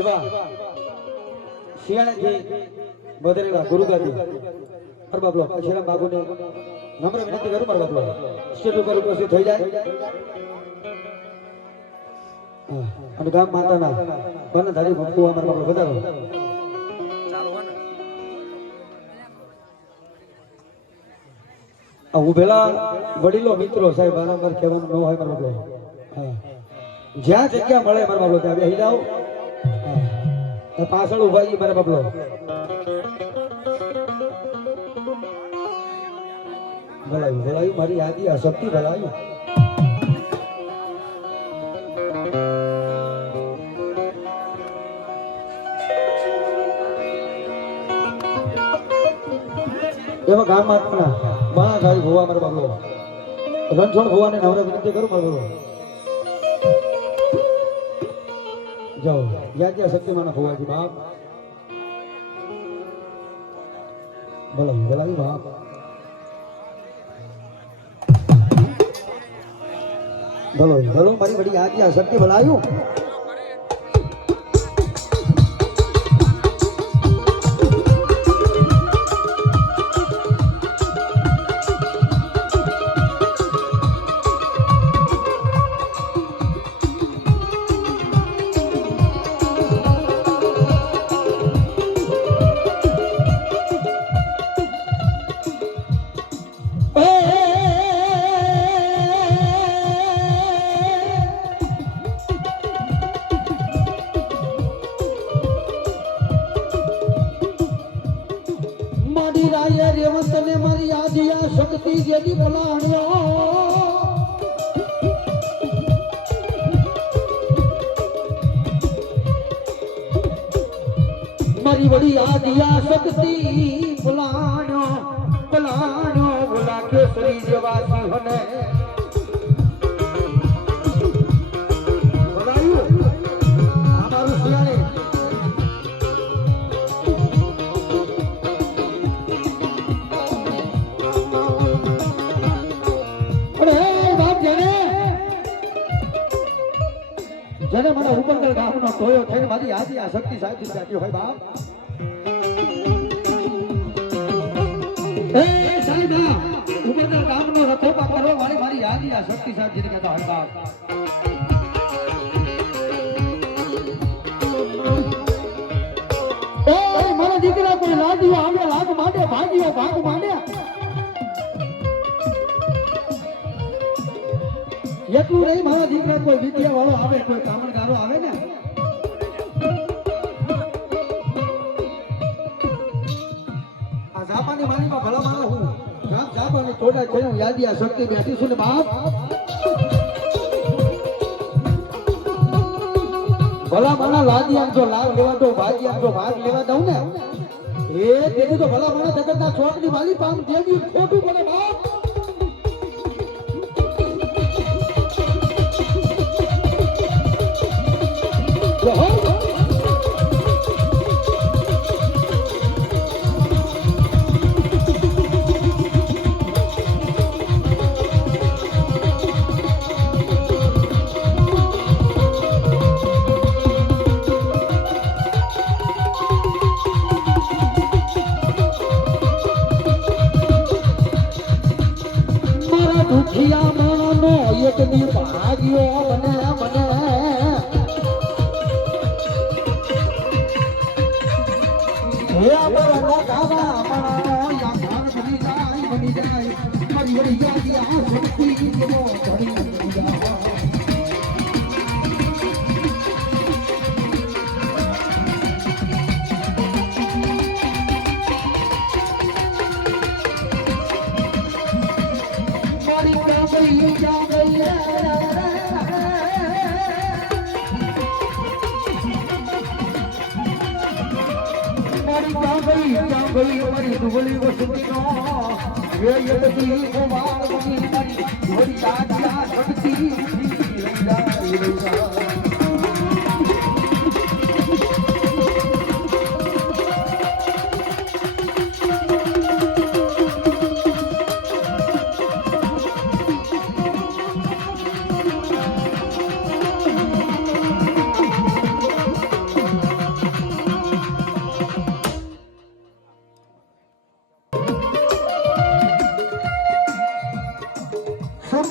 એવા શિયાળેથી વધેલા ગુરુગાદી અરે બાપલો શ્રીરામ બાબુને નમ્ર વિનંતી કરું મારા બાપલો સ્ટેજ ઉપર ઉપસ્થિત થઈ જાય અને ગામ માતાના બનધારી ભક્તો અમારા બાપલો વધારો ઉભેલા વડીલો મિત્રો સાહેબ વારંવાર કહેવાનું ન હોય મારો બાપલો જ્યાં જગ્યા મળે મારા બાપલો ત્યાં બેસી જાઓ પાછળ ઉભા છીએ મારા બાપલો ભલાયું ભલાયું મારી યાદી અશક્તિ ભલાયું એવા ગામમાં બાણાધારી ભુવા મારા બાપલો રણછોડ ભુવાને નવરે વિનંતી કરું મારો બાપલો જાઓ યાદી શક્તિમાના ભુવાજી બાપ ભલાયું ભલાયું બાપ ભલો ભલો મારી બડી યાદ શક્તિ ભલાયું રેવંત ને મારી યાદિયા શક્તિ જેની ભલાણ્યો મારી વડી યાદિયા શક્તિ ભલાણ્યો ભલાણ્યો ભલા કેસરી જેવા સિંહને ભલાયું અમારું શિયાળે જેને મને ઉપરગલ ગામનો તોયો થઈને મારી યાદી આ શક્તિ સાહેબ જાતી હોય બાપ એ સાહેબ ઉપરગલ ગામનો રથોપા કરો મારી યાદી આ શક્તિ સાહેબ જીને કહેતા હોય બાપ એ મારા દીકરા કોઈ લાગ્યો આવે લાગ માંડે ભાગ્યો ભાગ માંડે એટલું નહીં મારા દીકરા કોઈ વિદ્યા વાળો આવે કોઈ કામણગારો આવે ને આ જાપાની માનીમાં ભલા માણસ હું ગામ જાપાની થોડા છે હું યાદી આ શક્તિ બેઠી છું ને બાપ ભલા માણા લાદી આમ જો લાગ લેવા દો ભાગી આમ જો ભાગ લેવા દઉં ને એ તેનું તો ભલા માણા જગતના ચોકની વાલી પામ દેવી ખોટું પડે બાપ દુખિયા માણનો એક દી ભાગ્યો મને મને હે આપણા ગાવા માણનો યા ભાગ બની જાય મારી વડી યાદી આ શક્તિ જેવો ધણી પૂજા મારી દુબળી વસતીનો એ યદવી કુમાર બની મારી વડી યાદિયા શક્તિ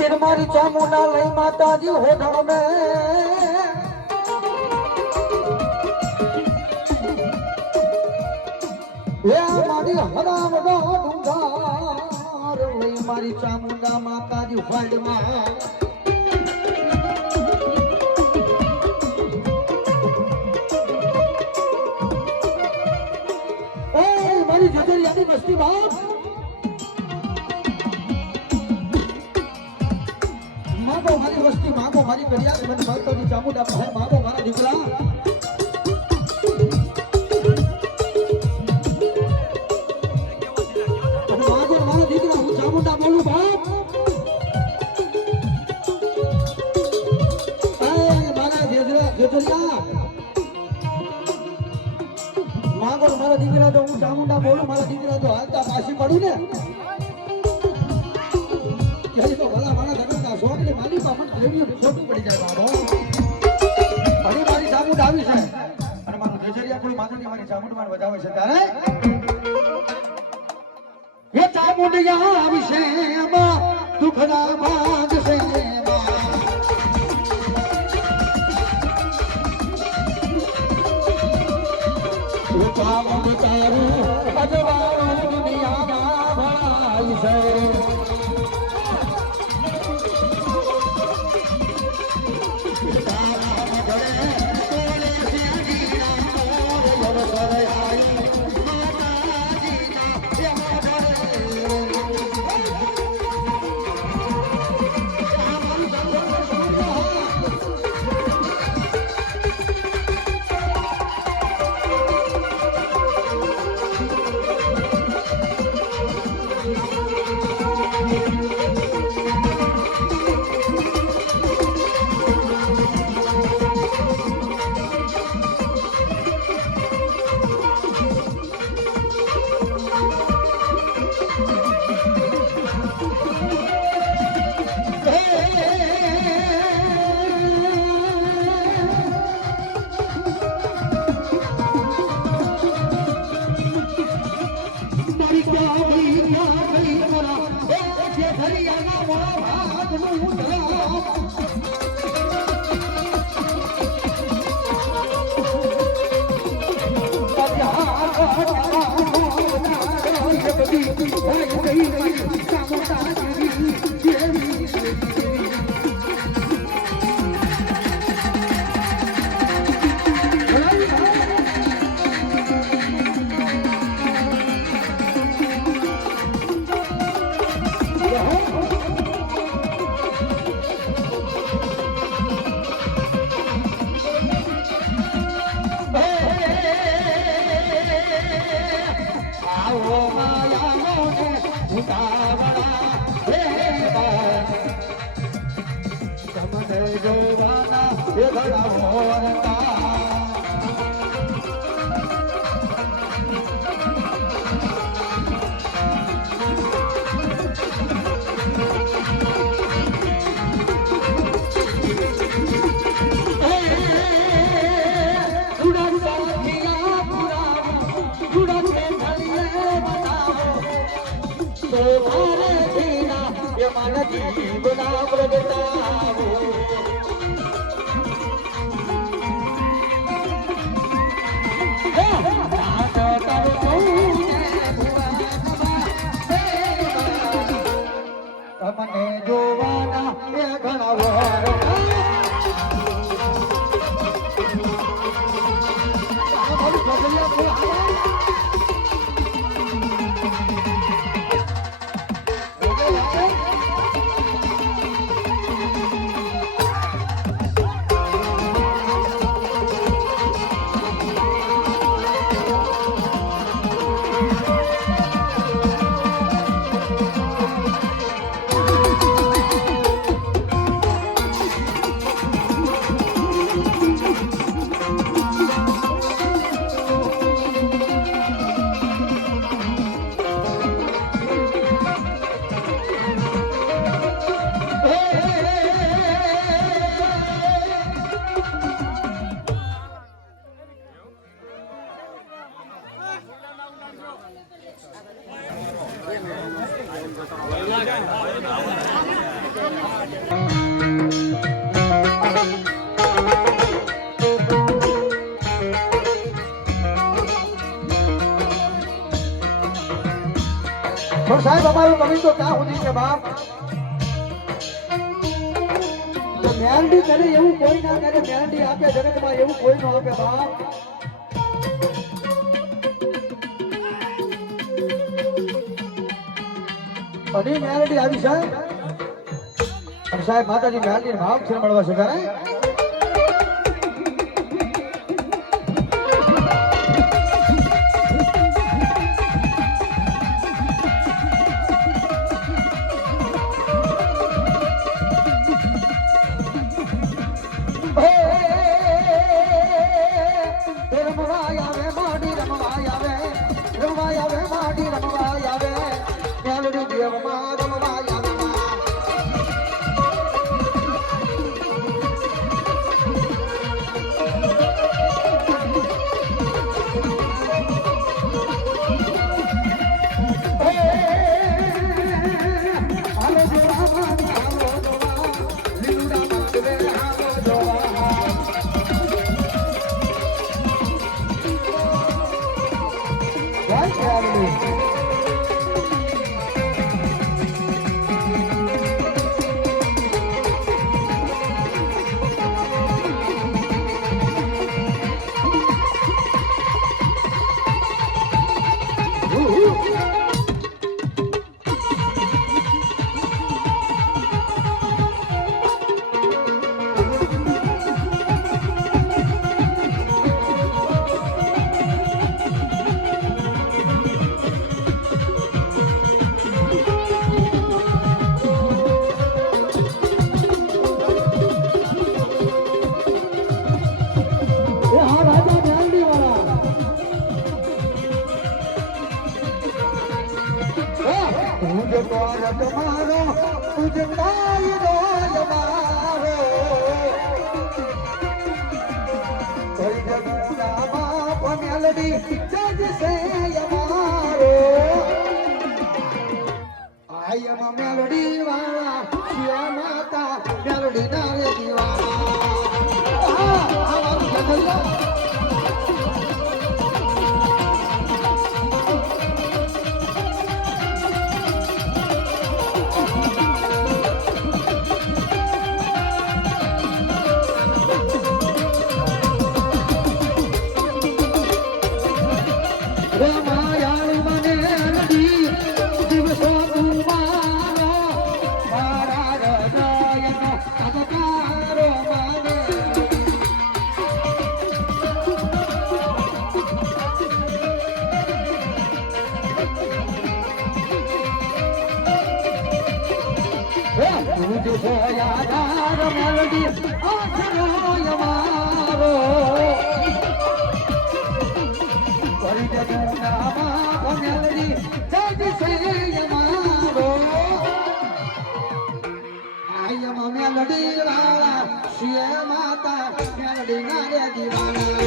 ફેર મારી ચામુંડા લઈ માતાજી હોધણ મે મારી હરામ ડુંગાર લઈ મારી ચામુંડા માતાજી ફળમાં મારી જજરિયાની મસ્તી બાપ માગો મારી વસ્તી માગો મારી કરિયા મને ભક્તોની ચામુંડા પાસે માગો મારા દીકરા માગો મારા દીકરા તો હું ચામુંડા બોલું મારા દીકરા તો હાલતા પાછી પડું ને તો ભલા મારા ધગડતા શોખ ને મારી પાસે ખોટું પડી જાય બાબો હરી મારી ચામુંડા આવી છે અને મારું જજરિયા કોઈ માગો મારી ચામુંડમાં વધાવે છે ત્યારે એ ચામુંડિયા આવી છે એમાં દુખના ભાગ છે તારું અજવાળું દુનિયામાં ભણાય છે જીવના પ્રગટાવો તમને જોવાના એ ઘણા પણ સાહેબ અમારું કવિ તો ક્યાં સુધી છે બાપ મેલડી કરે એવું કોઈ ના કરે મેલડી આપે જગતમાં એવું કોઈ ન આપે બાપ અને મેલડી આવી સાહેબ અને સાહેબ માતાજી મેલડી ભાવ છે મળવા છે તારે મેલડી વાળા શિયા માતા મેલડી ના રે દીવાના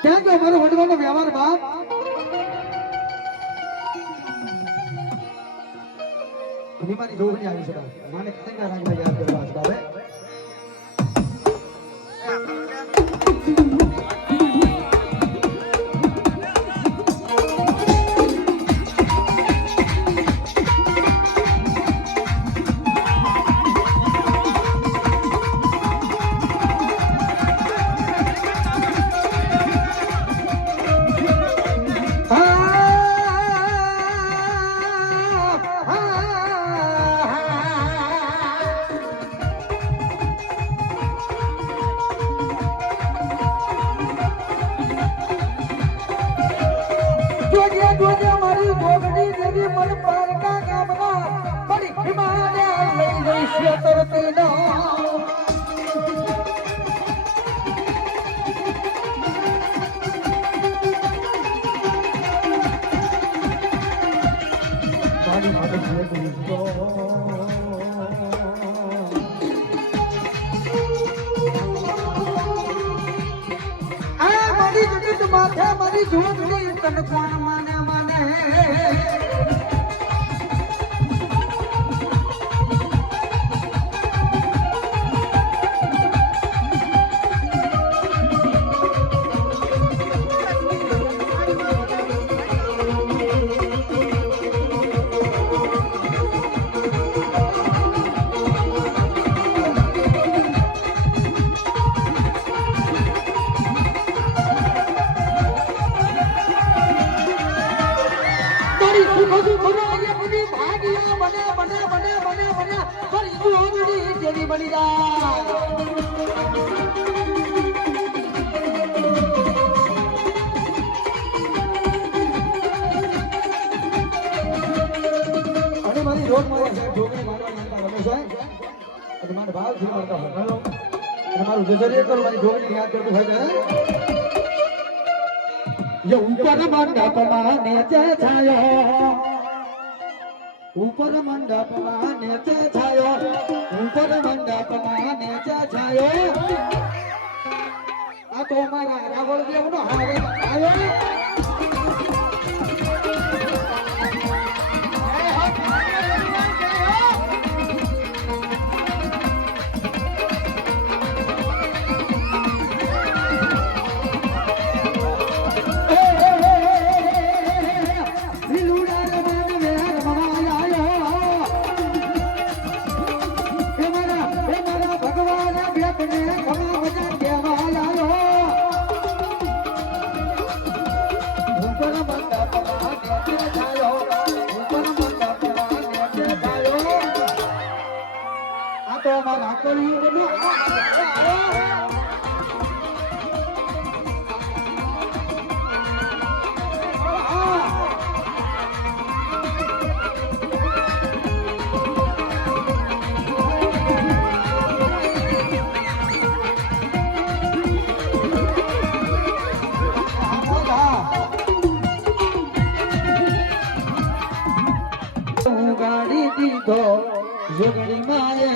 ક્યાં ગયો મારો વડવાનો વ્યવહાર બાપ મારી જોગણી આવી છે મને કતંગા રાખવા યાદ કરવા છે હવે જોજે મારી જોગણી દેવી મન પારકા ગામના પડી હિમાલય લઈ જઈશ તરતી ના માથે મારી જોગણી તન કોણ માને માને બની જાય અને મારી રોગ મારા સાહેબ જોગણી મારવા માંગતા રમેશ સાહેબ અને મારા ભાવ થી મારતા હોય અને મારું જજરીએ કરું મારી જોગણી યાદ કરતો સાહેબ યો ઉપર મંડપમાં નેચે છાયો ઉપર મંડપમાં નેચે છાયો ઉપર મંડપમાં નેચે છાયો આ તો મારા રાવળ દેવનો હારે આવ્યો જોગણી માએ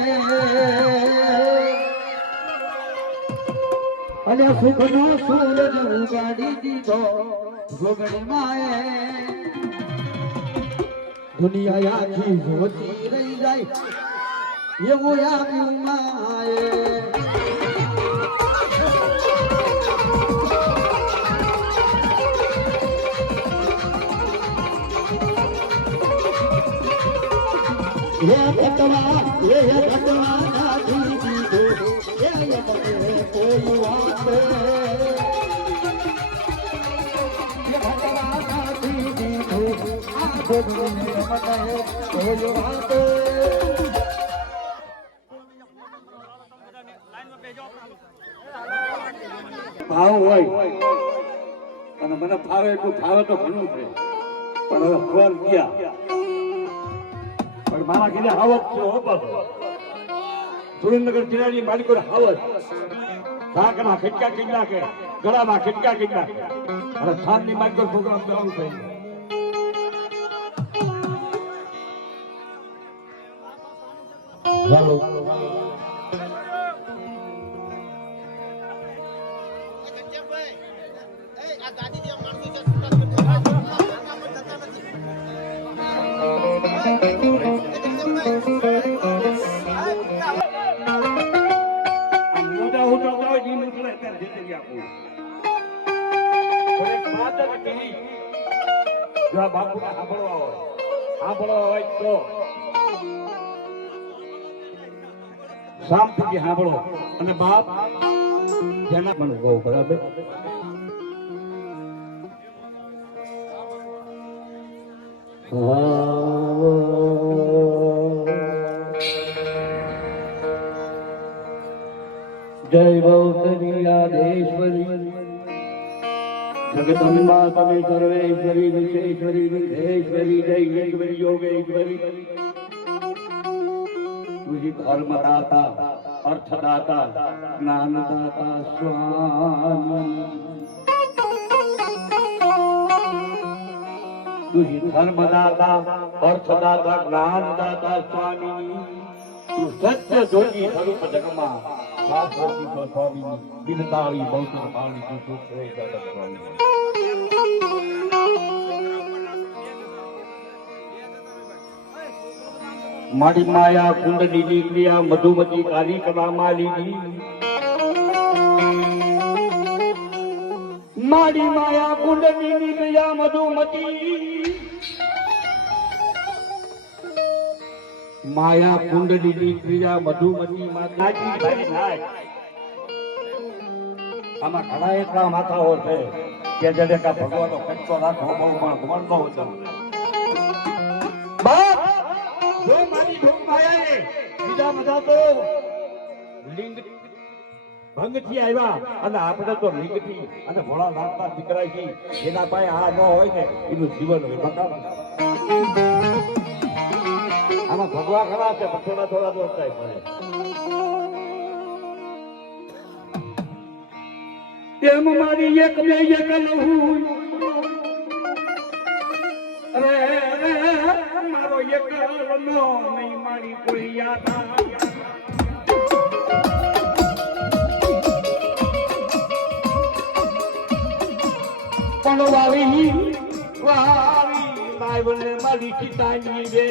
અને સુખનો સૂરજ ઉગાડી દીધો જોગણી માએ દુનિયા આખી જોતી રહી જાય એવું આવ્યું માએ ये भटवा नाथी दीदो ये बके कोई बात ये भटवा नाथी दीदो आ गोदने मने कोई बात ભાવ હોય અને મને ભાવે એટલું ભાવે તો ઘણું છે પણ હવે ફોન ગયા પણ મારા ઘરે હાવત છે હો બાપ સુરેન્દ્રનગર જિલ્લાની માલિકો હાવત સાકના ખટકા કિલ્લા કે ગળામાં ખટકા કિલ્લા અને થાનની માલિકો પ્રોગ્રામ ચાલુ થઈ ચાલો શાંતિથી સાંભળો અને બાપ જેના પણ બહુ બરાબર જય ભૌતરી આદેશ્વરી જગદંબા તમે સર્વેશ્વરી વિશ્વેશ્વરી વિઘ્નેશ્વરી જયેશ્વરી યોગેશ્વરી તુજી ધર્મદાતા અર્થદાતા જ્ઞાનદાતા સ્વામી તુજી ધર્મદાતા અર્થદાતા જ્ઞાનદાતા સ્વામી તું સત્ય જોગી સ્વરૂપ જગમાં શાશ્વતી તો સ્વામી બિનતાળી બહુતર માળી તું સુખ રે દાદા સ્વામી મારી માયા કુંડલી ક્રિયા મધુમતી કાલી કલામાં લીધી મારી માયા કુંડલી ક્રિયા મધુમતી માયા કુંડલી ક્રિયા મધુમતી માતાજી ભાઈ થાય આમાં ઘણા એટલા માથાઓ છે કે જેને કા ભગવાનનો ખર્ચો રાખવો બહુ પણ ગુણનો હતો જો મારી ઢોક માયાએ બીજા બધા તો લિંગ ભંગથી આવ્યા અને આપણે તો લિંગથી અને ભોળા નાથના દીકરાથી એના પાસે આ ન હોય ને એનું જીવન હોય બકા આમાં ભગવા ખરા છે પણ થોડા થોડા દોસ્તાય પડે તેમ મારી એક બે એક લહું અરે મારો એક નો નહીં મારી કોઈ યાદ પણ વાવી લાઈવને મારી ચિતાની રે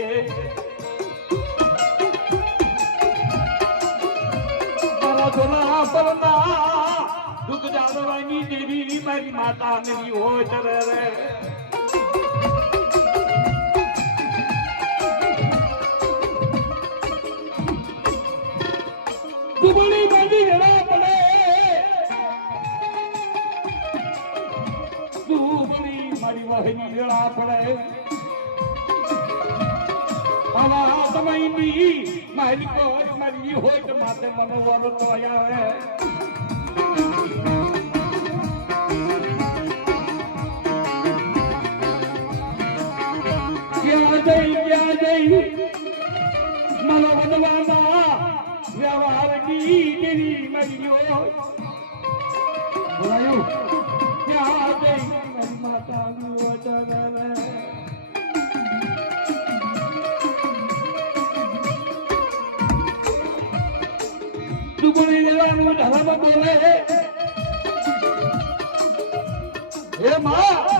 મારા પરના દુઃખ જાણવાની દેવી મારી માતા નહીં હોય તરે રે દુબળી બની વેળા પડે દુબળી મારી વહની વેળા પડે આવા સમયની મારી કોર મારી હોય તો માથે મનોવર તો આવે ક્યાં જઈ મને વનવાના વ્યવહારની દેવી મરિયો બોલાયો ક્યાં જઈ મારી માતાનું વચન તું બોલી દેવાનું ધર્મ બોલે હે માં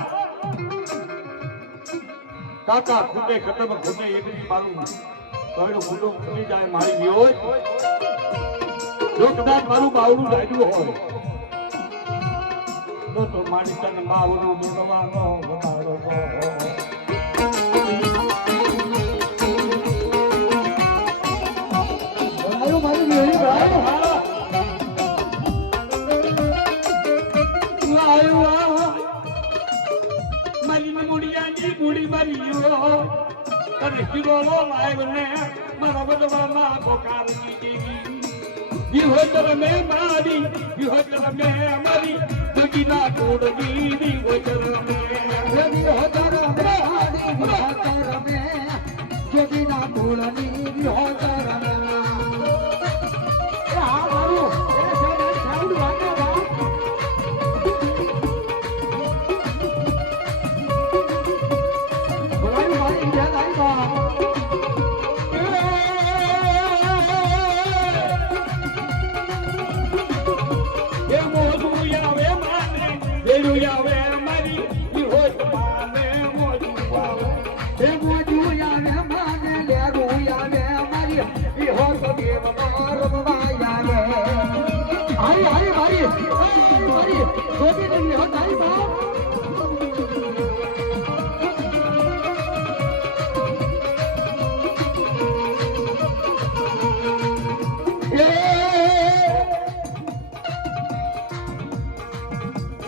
કાકા ખુદે ખતમ ખુદે એકલી મારું કઈનું ખુલ્લું ખુલી જાય મારી ગયો જો કદાચ મારું બાવડું ડાયડું હોય તો મારી તને બાવડું બોલવાનો વધારો મારી મુડિયાની મુડી મારી અને કિરોલો લાઈવને મારા બદવાના કોકારની દેવી વિહોતર મે મારી વિહોતર મે મારી દુગીના કોડની વિહોતર મે વિહોતર મે મારી વિહોતર મે દુગીના કોડની વિહોતર મે આ મારું એ સાઉન્ડ વાગે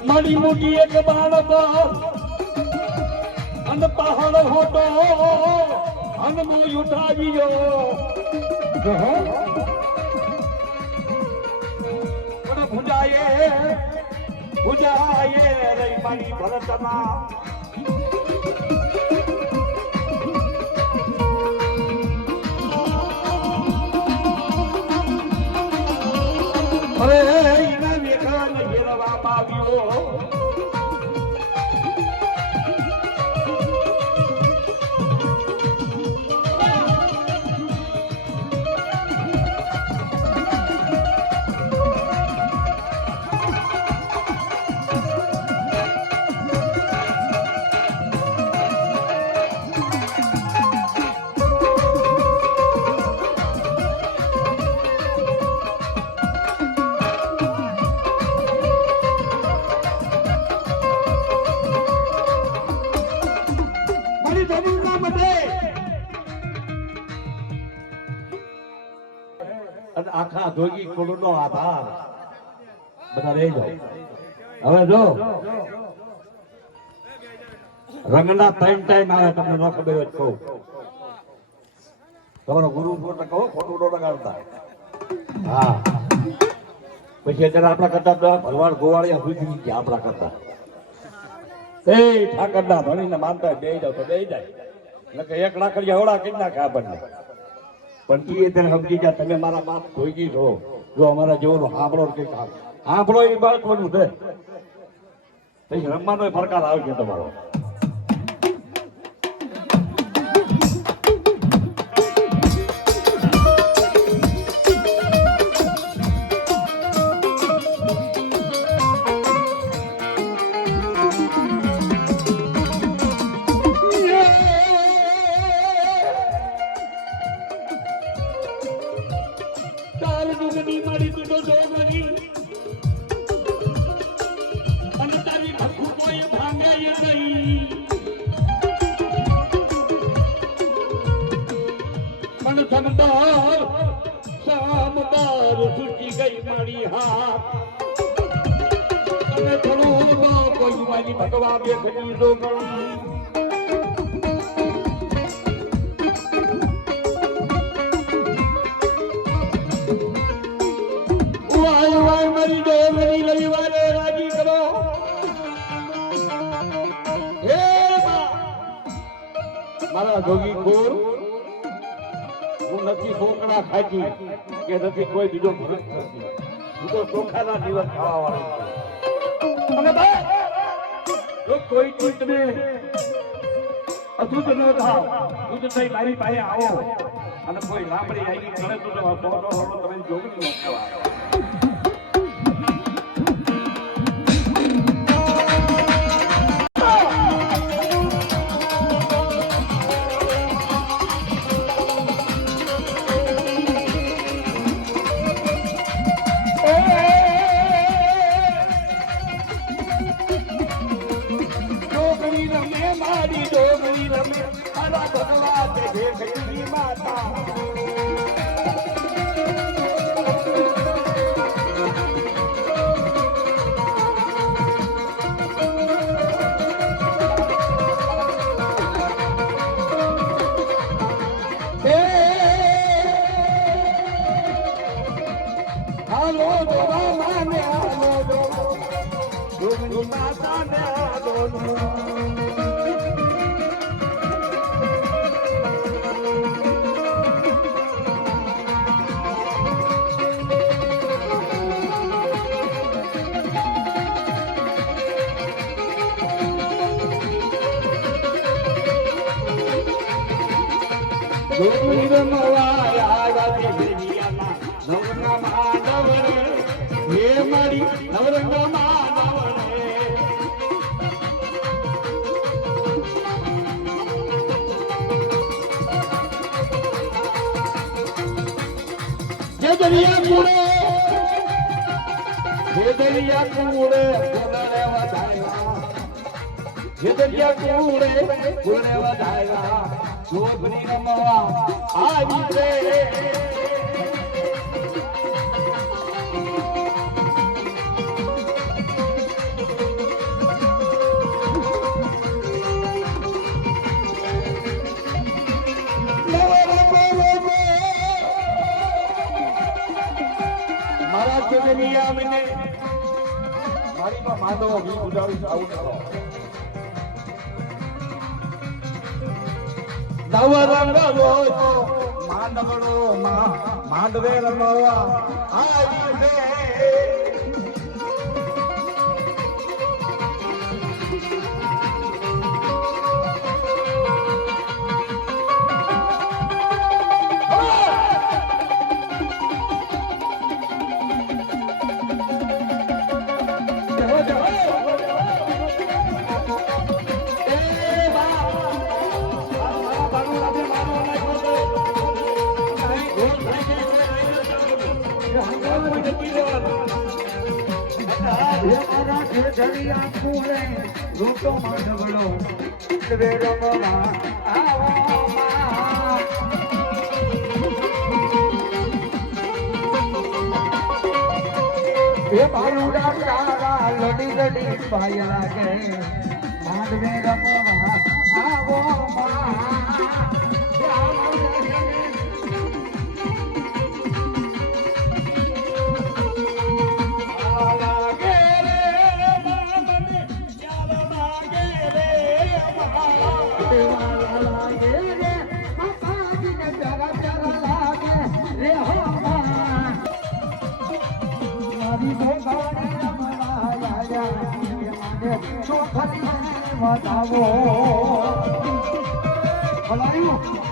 મારી મોટી એક બાળક અને પહાડ હોટો અને મોય ઉઠાવ્યો પણ ભુજાએ પૂજાએ રહી મારી ભરતમાં અરે એના વેખાને ઘેરવામાં આવ્યો આખા જોગી કુળનો આધાર બધા રહી જાઓ હવે જો રંગના 3 ટાઈમ આવે તમને ન ખબર હોય તો તમારો ગુરુ કહો ખોટું ન લગાડતા હા પછી અત્યારે આપણા કરતા ભરવાડ ગોવાળિયા ભૂલી ગયા આપણા કરતા એ ઠાકરના ધણીને માનતા બે જાવ તો બે જાય એટલે એક લાકડી હવડા કરી નાખે આપણને પણ એ તેને સમજી ગયા તમે મારા બાપ જોઈ છો જો અમારા જેવો સાંભળો કઈ કામ સાંભળો એ બાળકોનું છે પછી રમવાનો ફરકાર આવે છે તમારો સામદાર સુચી ગઈ મારી હાથ અને થોડું કોઈ મારી ભગવા બે ખરી દો મારી ડોગરી રવિવારે રાજી કરો હે મારા જોગી કોર નથી કોકડા ખાજી કે નથી કોઈ બીજો ભરત નથી હું તો ચોખાના દિવસ ખાવા વાળો અને ભાઈ જો કોઈ કોઈ તમે અશુદ્ધ ન થાવ શુદ્ધ થઈ મારી પાસે આવો અને કોઈ લાંબડી આવી કરે તો તમે જોગણી ન થવા થાળીમાં માંડવો ઘી ઉડાડી આવું કરો. નવ રંગ રોજો માંડવડો માંડવે રમવા આવી છે. રૂટો માંડવડો રમવા આવો એ બાલુડા તારા લડી લડી ભાઈ લાગે માંડવે રમવા આવો બતાવો ભલાયું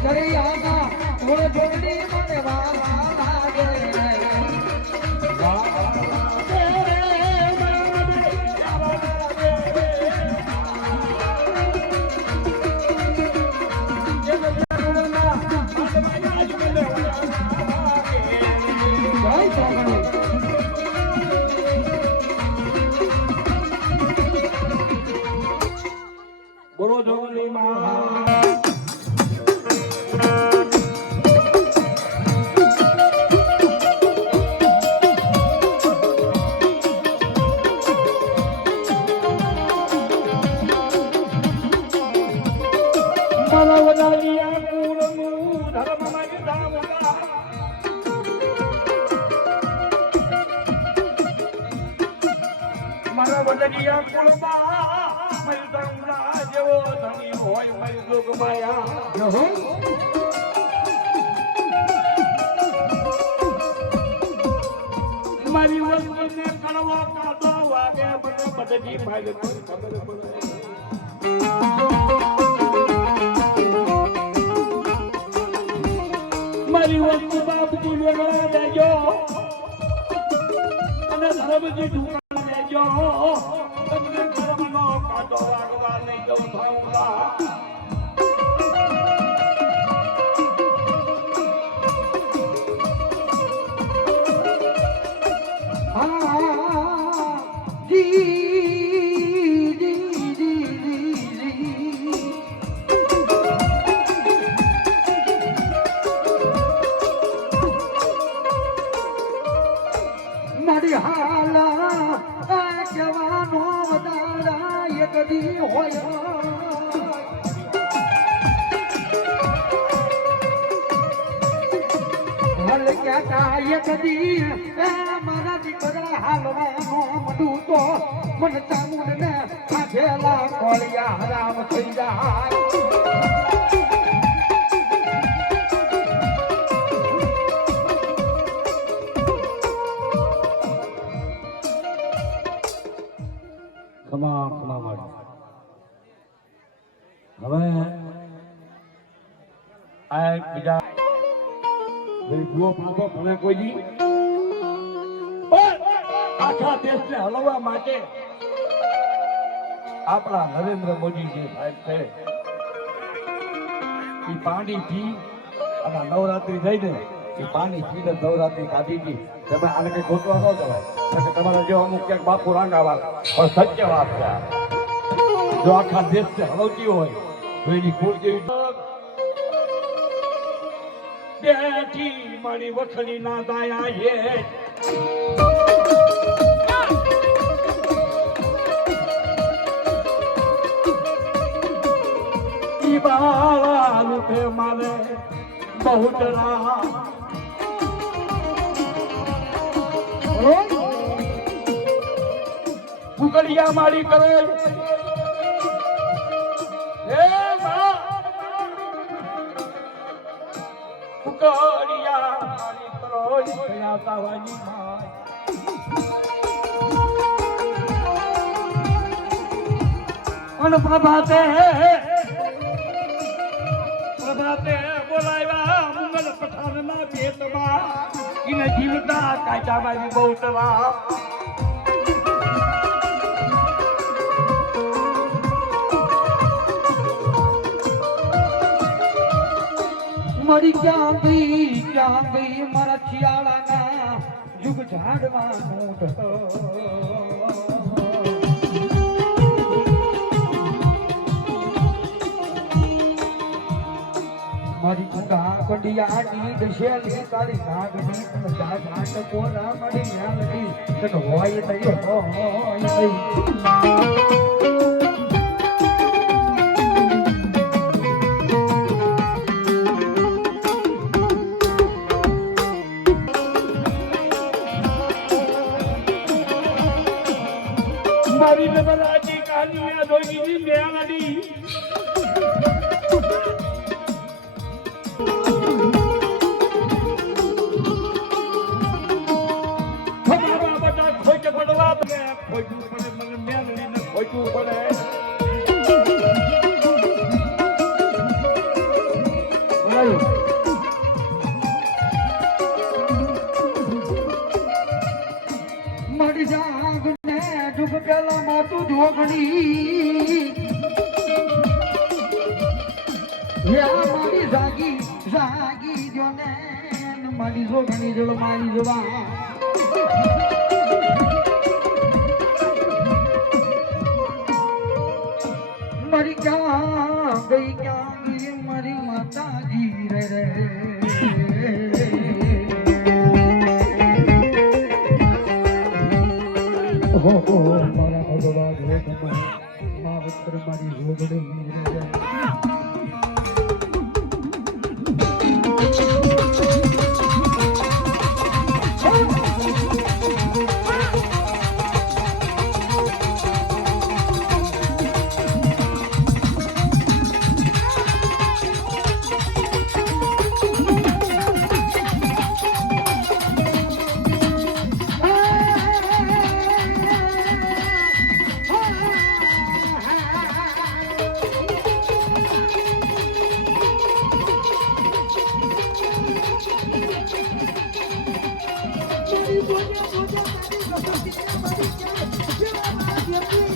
ઘરે આના થોડો જોડી મને વાલા લાગે બોલો જોગણી માં મારા વડલિયા કુળમાં મલદંગના જેવો ધણી હોય મારી જોગમાયા મારી વસ્તુને કડવો કાઢો વાગે મને બદલી ભાગે ખબર પડે મારી વસ્તુ બાપજી લેવા લેજો અને ધર્મજી ઢુકા લેજો તમને ધર્મનો કાઢો વાગવા લઈ જાઉં થાઉલા મારી હાલા જવાનો વધારા એક દી હોય હલ કહેતા એક દી મારા દીકરા હાલવાનો મડું તો મન ચામુંડ ને ખાધેલા કોળિયા હરામ થઈ જાય ખમા ખમા માડી હવે આ બીજા જુઓ પાછો ભલે કોઈ દી આખા દેશને હલવા માટે આપણા નરેન્દ્ર મોદી જે સાહેબ છે એ પાણી પી અને નવરાત્રી જઈને એ પાણી પીને નવરાત્રી કાઢી હતી તમે આને કઈ ગોતવા ન જવાય તમારે જો અમુક ક્યાંક બાપુ રાંગાવા પણ સત્ય વાત છે જો આખા દેશને હલવતી હોય તો એની કુળ જેવી બેઠી મારી વખણી ના દાયા હે ઈ બાવા રૂપે મારે બહુ ડરા ફુકડિયા મારી કરે હે મા ફુકડિયા મારી કરો કયા તાવાની માં અન પ્રભાતે બોલાવ્યા મંગલ પઠાણના ભેટમાં ઇને જીવતા કાચા મારી બહુ ડરા મારી ક્યાં ગઈ મારા શિયાળાના યુગ ઝાડવાનું મારી કુંડા કંડિયાની દશેલી તારી નાગની તજા ઘાટ કોરા મળી યાલની તક હોય નહીં હોય નહીં મારી નબરાજી કાલિયા દોગીની મેલડી તમારા બધા ખોટ પડવા ખોટું પડે મને મેલડીને ખોટું પડે જાગ ને જુગ પેલા માતું જોગણી મારી જાગી જાગી જો ને મારી જોગણી જોડ મારી જોવા મારી ક્યાં ગઈ મારી માતાજી રે હો મારા ભગવાન માવતર મારી જોગણી રે Boja, boja, boja, boja, boja, boja, boja, boja, boja,